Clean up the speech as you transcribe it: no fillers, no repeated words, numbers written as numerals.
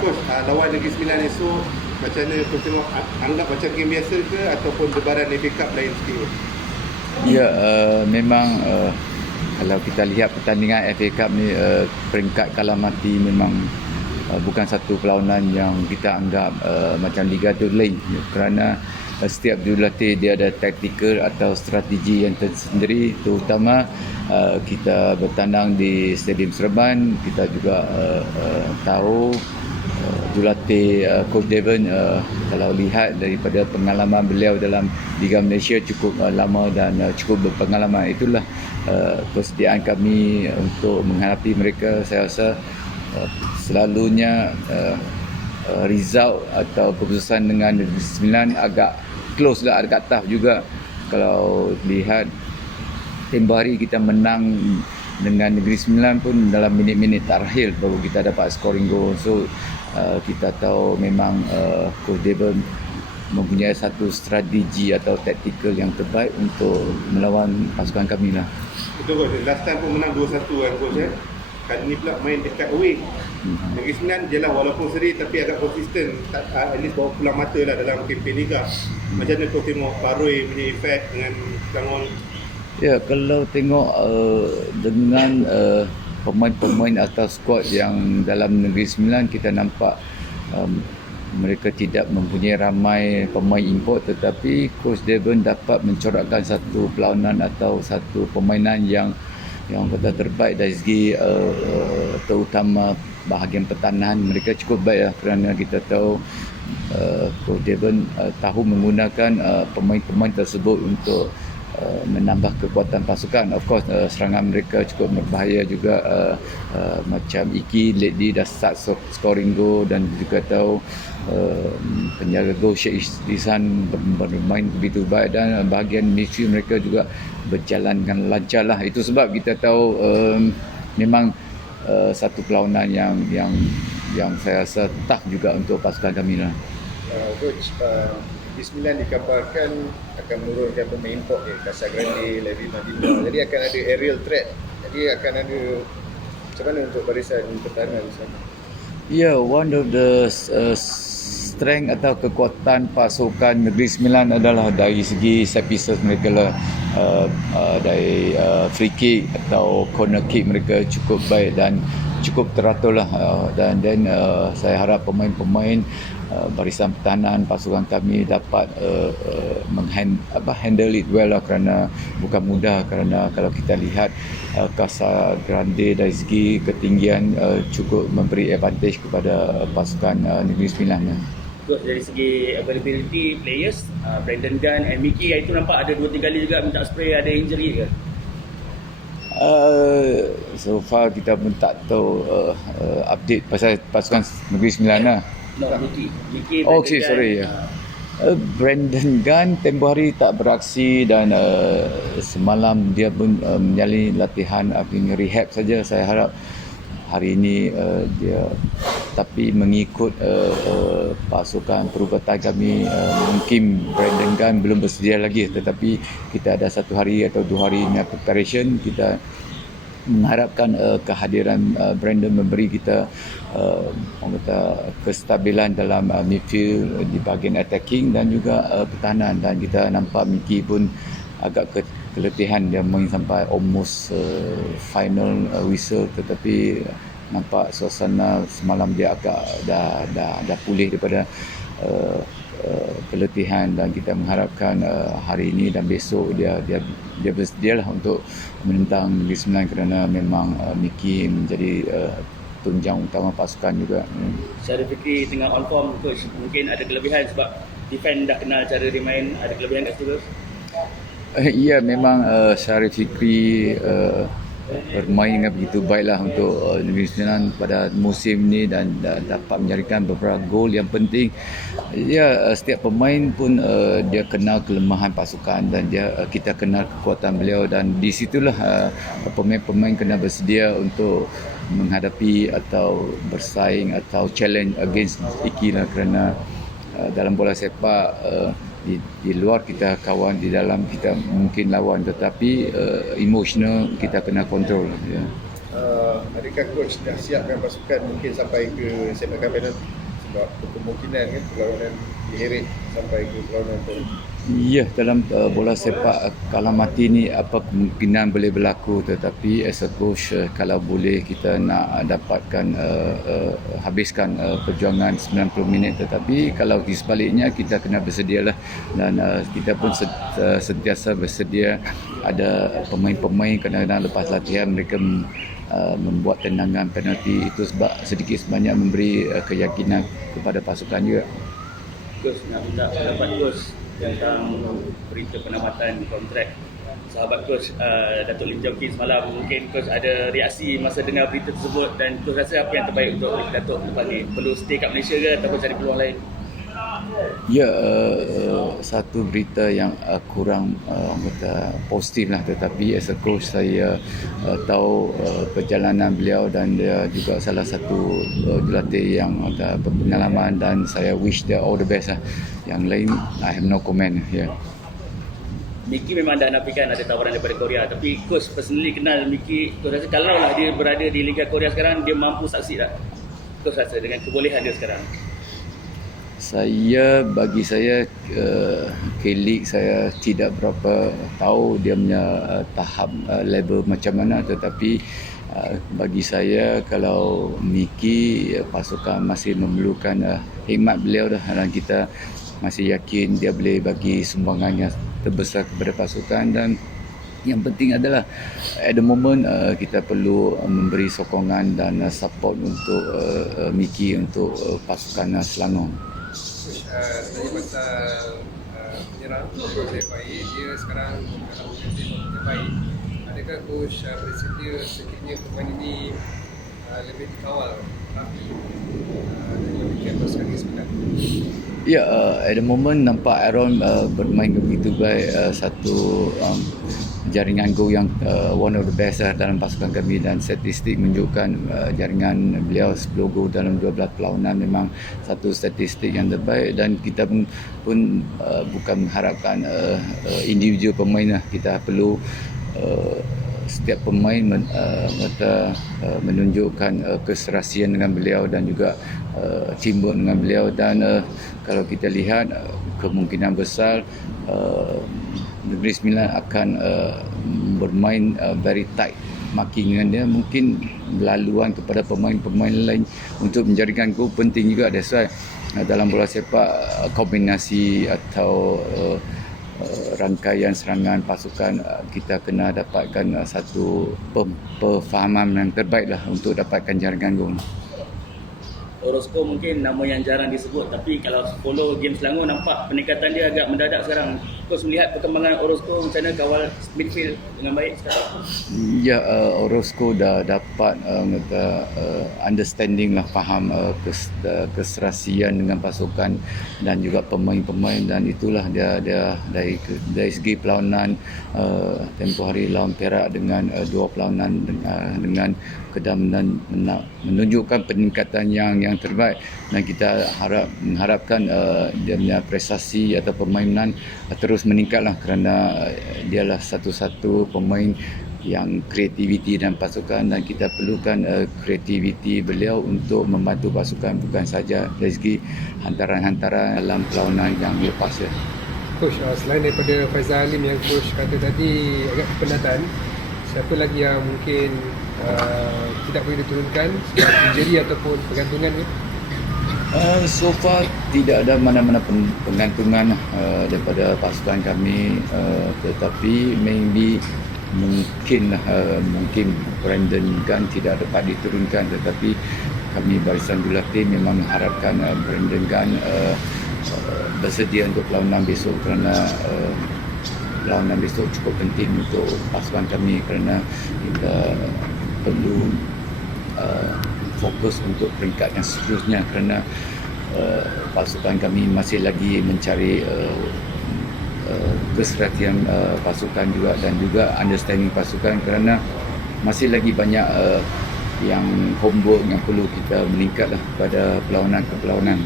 Coach, lawan Negeri Sembilan esok macam mana coach tengok, anggap macam game biasa ke ataupun lebaran FA Cup lain sikit? Ya, memang kalau kita lihat pertandingan FA Cup ni, peringkat kalah mati memang bukan satu perlawanan yang kita anggap macam Liga tu lain, kerana setiap jurulatih dia ada taktikal atau strategi yang tersendiri, terutama kita bertandang di Stadium Seremban. Kita juga tahu jurulatih Coach Devon, kalau lihat daripada pengalaman beliau dalam Liga Malaysia cukup lama dan cukup berpengalaman, itulah persediaan kami untuk menghadapi mereka. Saya rasa selalunya result atau keputusan dengan Negeri Sembilan agak close lah, agak tough juga. Kalau lihat tempoh hari kita menang dengan Negeri Sembilan pun dalam minit-minit terakhir baru kita dapat scoring goal. So kita tahu memang Coach Devon mempunyai satu strategi atau taktikal yang terbaik untuk melawan pasukan kami lah. Betul Coach, last time pun menang 2-1 kan Coach. Kali ni pula main dekat away. Negeri Sembilan jelah walaupun seri tapi agak konsisten, at least bawa pulang mata lah dalam kempen Liga. Macam mana kau tengok Paroi punya efek dengan Selangor? Ya, kalau tengok dengan pemain-pemain atau skuad yang dalam Negeri Sembilan, kita nampak mereka tidak mempunyai ramai pemain import, tetapi Coach Devon dapat mencorakkan satu perlawanan atau satu permainan yang kata terbaik dari segi terutama bahagian pertahanan. Mereka cukup baik lah, kerana kita tahu Coach Devon tahu menggunakan pemain-pemain tersebut untuk menambah kekuatan pasukan. Of course serangan mereka cukup berbahaya juga, macam Iki lately dah start scoring goal, dan juga tahu penjaga gol Sheikh Ihsan bermain begitu baik, dan bahagian midfield mereka juga berjalan dengan lancar lah. Itu sebab kita tahu memang satu perlawanan yang saya rasa tough juga untuk pasukan kami lah. Coach, Negeri Sembilan dikabarkan akan menurunkan pemain import Casagrande, Levi Madinda. Jadi akan ada aerial threat. Jadi akan ada macam mana untuk barisan pertahanan di sana? Ya, one of the strength atau kekuatan pasukan Negeri Sembilan adalah dari segi set pieces mereka lah. Dari free kick atau corner kick mereka cukup baik dan cukup teratur lah. Dan saya harap pemain-pemain barisan pertahanan pasukan kami dapat handle it well lah, kerana bukan mudah. Kerana kalau kita lihat Casagrande dari segi ketinggian cukup memberi advantage kepada pasukan Negeri Sembilan. Dari segi availability players, Brandon Gunn and Mickey, itu nampak ada 2-3 kali juga minta spray, ada injury ke? So far kita pun tak tahu update pasal pasukan Negeri Sembilan lah. No, Mickey Oh, okay, sorry. Brandon Gunn tempoh hari tak beraksi, dan semalam dia pun menjalani latihan rehab saja. Saya harap hari ini dia, tapi mengikut pasukan perubatan kami, mungkin Brandon Gunn belum bersedia lagi, tetapi kita ada 1 hari atau 2 hari preparation. Kita mengharapkan kehadiran Brandon memberi kita kestabilan dalam midfield di bahagian attacking dan juga pertahanan. Dan kita nampak Mickey pun agak keletihan, dia main sampai almost final whistle, tetapi nampak suasana semalam dia agak dah pulih daripada keletihan, dan kita mengharapkan hari ini dan besok dia bersedialah untuk menentang Negeri Sembilan, kerana memang Mickey menjadi tunjang utama pasukan juga. Syarif Fikri tengah on form, coach, mungkin ada kelebihan sebab defend dah kenal cara dia main, ada kelebihan kat situ. Ya, memang Syarif Fikri bermain dengan begitu baiklah untuk Negeri Sembilan pada musim ni, dan dapat menjadikan beberapa gol yang penting. Ya, setiap pemain pun dia kenal kelemahan pasukan, dan kita kenal kekuatan beliau, dan di situlah pemain-pemain kena bersedia untuk menghadapi atau bersaing atau challenge against Iki lah, kerana dalam bola sepak di luar kita kawan, di dalam kita mungkin lawan, tetapi emotional kita kena kontrol ya. adakah coach dah siapkan pasukan mungkin sampai ke semi final, sebab kemungkinan kan perlawanan diheret sampai ke perlawanan tu. Ya, dalam bola sepak kalah mati ni apa kemungkinan boleh berlaku, tetapi as a coach kalau boleh kita nak dapatkan habiskan perjuangan 90 minit, tetapi kalau di sebaliknya kita kena bersedialah, dan kita pun sentiasa bersedia. Ada pemain-pemain kadang-kadang lepas latihan mereka membuat tendangan penalti, itu sebab sedikit sebanyak memberi keyakinan kepada pasukan juga. Coach nak minta pendapat coach tentang berita penamatan kontrak sahabat coach Datuk Lim Jong Kim semalam. Mungkin coach ada reaksi masa dengar berita tersebut, dan coach rasa apa yang terbaik untuk Datuk lepas ni? Perlu stay kat Malaysia ke ataupun cari peluang lain? Ya, satu berita yang kurang kata positif lah, tetapi as a coach saya tahu perjalanan beliau, dan dia juga salah satu jurulatih yang berpengalaman, dan saya wish dia all the best lah. Yang lain I have no comment. Yeah. Miki memang dah nafikan ada tawaran daripada Korea, tapi coach personally kenal Miki. Coach rasa kalau lah dia berada di Liga Korea sekarang, dia mampu succeed tak? Coach rasa dengan kebolehan dia sekarang? Bagi saya K-League saya tidak berapa tahu dia punya tahap level macam mana, tetapi bagi saya kalau Miki pasukan masih memerlukan hikmat beliau dah, dan kita masih yakin dia boleh bagi sumbangan yang terbesar kepada pasukan. Dan yang penting adalah at the moment kita perlu memberi sokongan dan support untuk Miki untuk pasukan Selangor. Tanya pasal penyerang coach baik, dia sekarang dalam baik. Adakah coach bersedia sekiranya pemain ini lebih dikawal rapi dan demikian pasukan ini sebenarnya? Ya, at the moment nampak Aaron bermain begitu baik, satu jaringan gol yang one of the best dalam pasukan kami, dan statistik menunjukkan jaringan beliau 10 gol dalam 12 perlawanan memang satu statistik yang terbaik. Dan kita pun bukan mengharapkan individu pemain lah, kita perlu setiap pemain menunjukkan keserasian dengan beliau dan juga teamwork dengan beliau. Dan kalau kita lihat kemungkinan besar Negeri Sembilan akan bermain very tight marking dengan dia. Mungkin laluan kepada pemain-pemain lain untuk menjaringkan gol penting juga. That's why dalam bola sepak kombinasi atau rangkaian serangan pasukan kita kena dapatkan satu perfahaman yang terbaik lah untuk dapatkan jaringan gol. Orozco mungkin nama yang jarang disebut, tapi kalau follow game Selangor nampak peningkatan dia agak mendadak sekarang. Coach melihat perkembangan Orozco macam mana kawal midfield dengan baik sekarang? Ya, Orozco dah dapat understanding lah, faham keserasian dengan pasukan dan juga pemain-pemain, dan itulah dia dari segi perlawanan tempoh hari lawan Perak dengan dua perlawanan dengan Kedah menunjukkan peningkatan yang terbaik, dan kita mengharapkan dia punya prestasi atau permainan terus meningkatlah, kerana dialah satu-satu pemain yang kreativiti dan pasukan, dan kita perlukan kreativiti beliau untuk membantu pasukan, bukan saja dari segi hantaran-hantaran dalam perlawanan yang lepas ya. Coach, selain daripada Faizal Alim yang coach kata tadi agak kepenatan, siapa lagi yang mungkin tidak boleh diturunkan sebab injury ataupun pergantungan ni? So far tidak ada mana-mana penggantungan daripada pasukan kami, tetapi maybe mungkin Brandon Gunn tidak dapat diturunkan, tetapi kami barisan jurulatih memang mengharapkan Brandon Gunn bersedia untuk perlawanan besok, kerana perlawanan besok cukup penting untuk pasukan kami, kerana kita perlu fokus untuk peringkat yang seterusnya, kerana pasukan kami masih lagi mencari keserasian pasukan juga, dan juga understanding pasukan, kerana masih lagi banyak yang homework yang perlu kita meningkatlah pada perlawanan ke perlawanan.